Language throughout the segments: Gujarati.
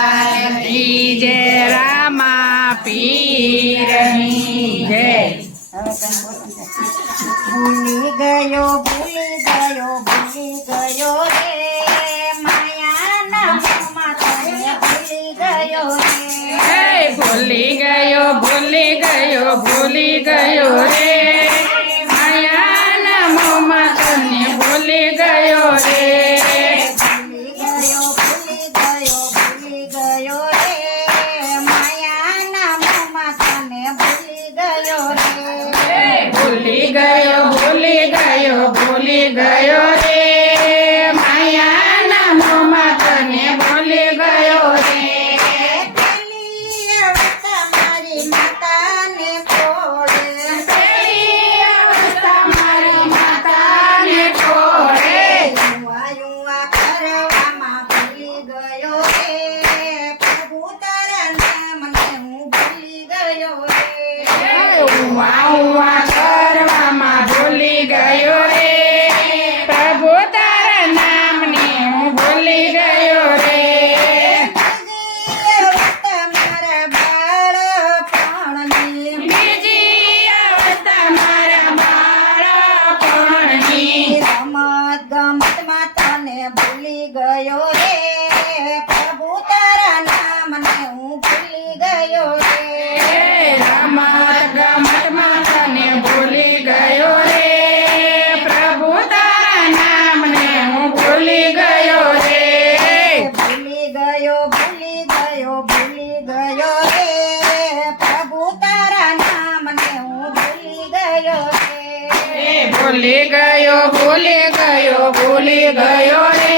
કી જય રામા પીરની જય. ભૂલી ગયો ભૂલી ગયો રે માયાના મોહમાં તને ભૂલી ગયો રે. ભૂલી ગયો ભૂલી ગયો ભૂલી ગયો રે માયાના મોહમાં તને ભૂલી ગયો રે. ભૂલી ગયો રે માયાના મોહમાં તને ભૂલી ગયો રે. ભૂલી ગયો ભૂલી ગયો ભૂલી ગયો રે માયાના મોહમાં તને ભૂલી ગયો રે. પેલી અવસ્થા મારી માતાને ખોળે. પેલી અવસ્થા મારી માતાને ખોળે. યુવા કરવામાં ભૂલી ગયો રે પ્રભુ તારા નામને હું ભૂલી ગયો રે. ઉવા ઉવા કરવામાં ભૂલી ગયો રે પ્રભુ તારા નામને હું ભૂલી ગયો રે. મારા બાળપણની બીજી અવસ્થા મારા બાળપણની. રમત ગમતમાં તને ભૂલી ગયો રે પ્રભુ તારા નામને હું ભૂલી ગયો રે. રમત ગમતમાં તને ભૂલી ગયો રે પ્રભુ તારા નામને હું ભૂલી ગયો રે. ભૂલી ગયો રે પ્રભુ તારા નામને હું ભૂલી ગયો રે. ભૂલી ગયો ભૂલી ગયો ભૂલી ગયો રે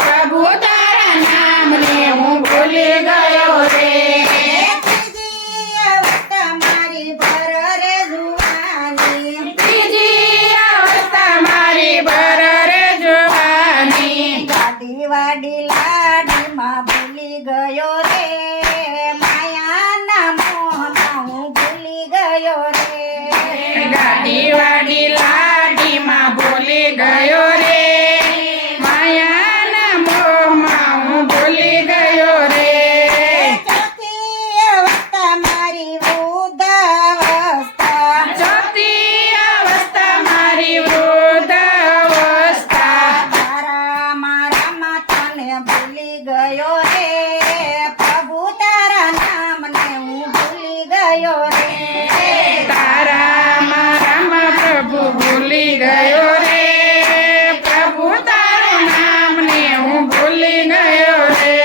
પ્રભુ તારા નામને હું ભૂલી ગયો રે. ત્રીજી અવસ્થા મારી ભર રે જુવાની. ત્રીજી અવસ્થા મારી ભર રે જવાની. ગાડી વાડી લાડીમાં ભૂલી ગયો રે માયાના મોહમાં હું ભૂલી ગયો રે. ગાડી વાડી લાડીમાં ભૂલી ગયો રે માયાના મોહમાં હું ભૂલી ગયો રે. ચોથી અવસ્થા મારી વૃદ્ધાવસ્થા. ચોથી અવસ્થા મારી વૃદ્ધાવસ્થા. તારા મારામાં તને ભૂલી ગયો રે પ્રભુ તારા નામને હું ભૂલી ગયો રે. તારા મારામાં પ્રભુ ભૂલી ગયો રે પ્રભુ તારા નામને હું ભૂલી ગયો રે.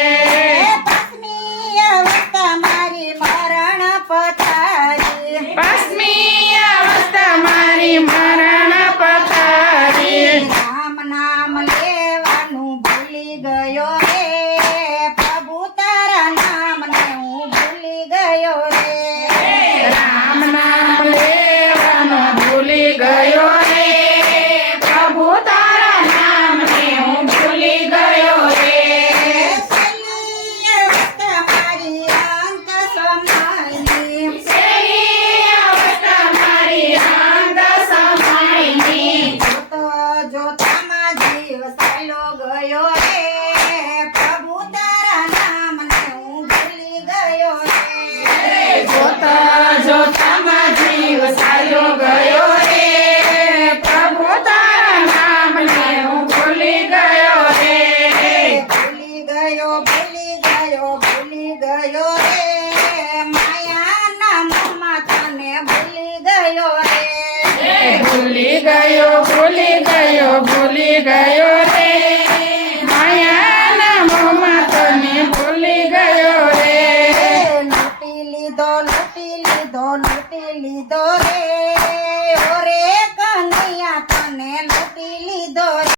પાંચમી અવસ્થા મારી મરણ પથારી. પાંચમી અવસ્થા મારી મરણ પથારી. રામ નામ લેવાનું ભૂલી ગયો રે પ્રભુ તારા નામને હું ભૂલી ગયો રે. રામ નામ લેવાનો ભૂલી ગયો રે પ્રભુ તારા નામને હું ભૂલી ગયો રે. છેલ્લી અવસ્થા મારી અંત સમયની. છેલ્લી અવસ્થા મારી અંત સમયની. જોતામાં જીવ ચાલ્યો ગયો રે પ્રભુ તારા નામને હું ભૂલી ગયો રે. જોતા જોતામાં જીવ ચાલ્યો ગયો રે પ્રભુ તારા નામને હું ભૂલી ગયો રે. ભૂલી ગયો રે માયાના મોહમાં તને ભૂલી ગયો રે. ભૂલી ગયો ભૂલી ગયો ભૂલી ગયો રે માયાના મોહમાં તને ભૂલી ગયો રે. લૂટી લીધો રે ઓરે કનૈયા તને લૂટી લીધો રે.